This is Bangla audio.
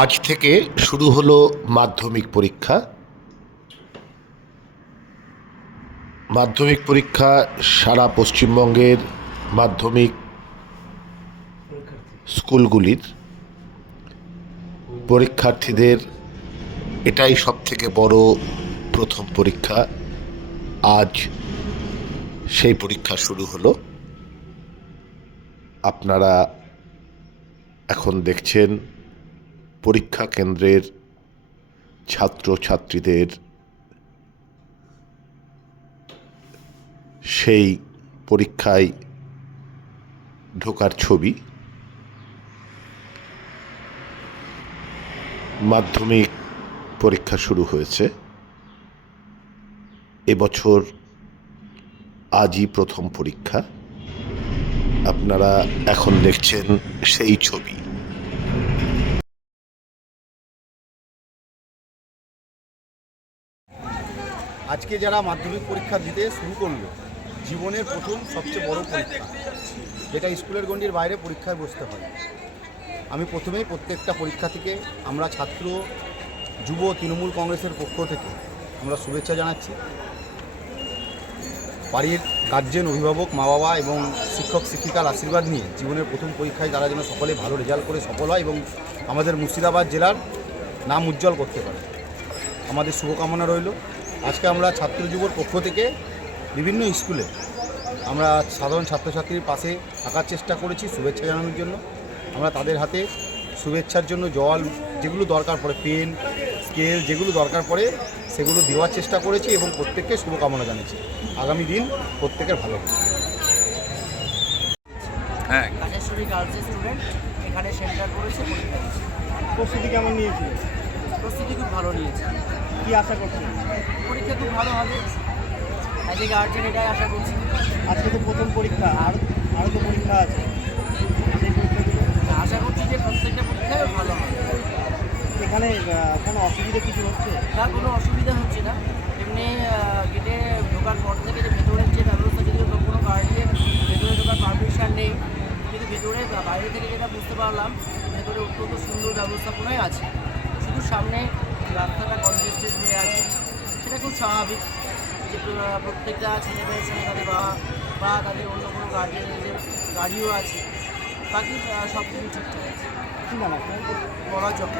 আজ থেকে শুরু হলো মাধ্যমিক পরীক্ষা। মাধ্যমিক পরীক্ষা সারা পশ্চিমবঙ্গের মাধ্যমিক স্কুলগুলির পরীক্ষার্থীদের এটাই সব থেকে বড় প্রথম পরীক্ষা। আজ সেই পরীক্ষা শুরু হলো। আপনারা এখন দেখছেন পরীক্ষা কেন্দ্রের ছাত্রছাত্রীদের সেই পরীক্ষায় ঢোকার ছবি, মাধ্যমিক পরীক্ষা শুরু হয়েছে। এবছর আজই প্রথম পরীক্ষা। আপনারা এখন দেখছেন সেই ছবি। আজকে যারা মাধ্যমিক পরীক্ষা দিতে শুরু করল, জীবনের প্রথম সবচেয়ে বড় পরীক্ষা, যেটা স্কুলের গণ্ডির বাইরে পরীক্ষায় বসতে হয়। আমি প্রথমেই প্রত্যেকটা পরীক্ষা থেকে আমরা ছাত্র, যুব, তৃণমূল কংগ্রেসের পক্ষ থেকে আমরা শুভেচ্ছা জানাচ্ছি। বাড়ির গার্জেন, অভিভাবক মা বাবা এবং শিক্ষক, শিক্ষিকার আশীর্বাদ নিয়ে জীবনের প্রথম পরীক্ষায় তারা যেন সকলে ভালো রেজাল্ট করে সফল হয় এবং আমাদের মুর্শিদাবাদ জেলার নাম উজ্জ্বল করতে পারে। আমাদের শুভকামনা রইল। আজকে আমরা ছাত্র যুবর পক্ষ থেকে বিভিন্ন স্কুলে আমরা সাধারণ ছাত্রছাত্রীর পাশে থাকার চেষ্টা করেছি শুভেচ্ছা জানানোর জন্য। আমরা তাদের হাতে শুভেচ্ছার জন্য জল যেগুলো দরকার পড়ে পেন স্কেল যেগুলো দরকার পড়ে সেগুলো দেওয়ার চেষ্টা করেছি এবং প্রত্যেককে শুভকামনা জানিয়েছি আগামী দিন প্রত্যেকের ভালো হোক। হ্যাঁ। কানেশ্বরী গার্লসের স্টুডেন্ট এখানে সেন্টার করেছে। প্রস্তুতি কেমন নিয়েছিল প্রস্তুতি খুব ভালো নিয়েছে। কি আশা করছেন? পরীক্ষা খুব ভালো হবে। অ্যাজ এ গার্জেন এটাই আশা করছি। আজকে তো প্রথম পরীক্ষা আর আরও তো পরীক্ষা আছে। আশা করছি যে প্রত্যেকটা পরীক্ষায় ভালো হবে। এখানে কোনো অসুবিধা কিছু হচ্ছে? তার কোনো অসুবিধা হচ্ছে না। এমনি গেটে ঢোকার পর থেকে যে ভেতরের যে ব্যবস্থা যদিও তো কোনো গার্ডিয়ান ভেতরে ঢোকার পারমিশন নেই কিন্তু ভেতরে বাইরে থেকে যেটা বুঝতে পারলাম ভেতরে অত্যন্ত সুন্দর ব্যবস্থাপনাই আছে। সামনে রাস্তাটা কনজেস্টেড হয়ে আছে। সেটা খুব স্বাভাবিক যে প্রত্যেকটা ছেলে মেয়ের সঙ্গে তাদের বাবা বা তাদের অন্য কোনো গার্ডিয়ানের যে গাড়িও আছে। বাকি সব কিছু ঠিকঠাক আছে। বলা চক্র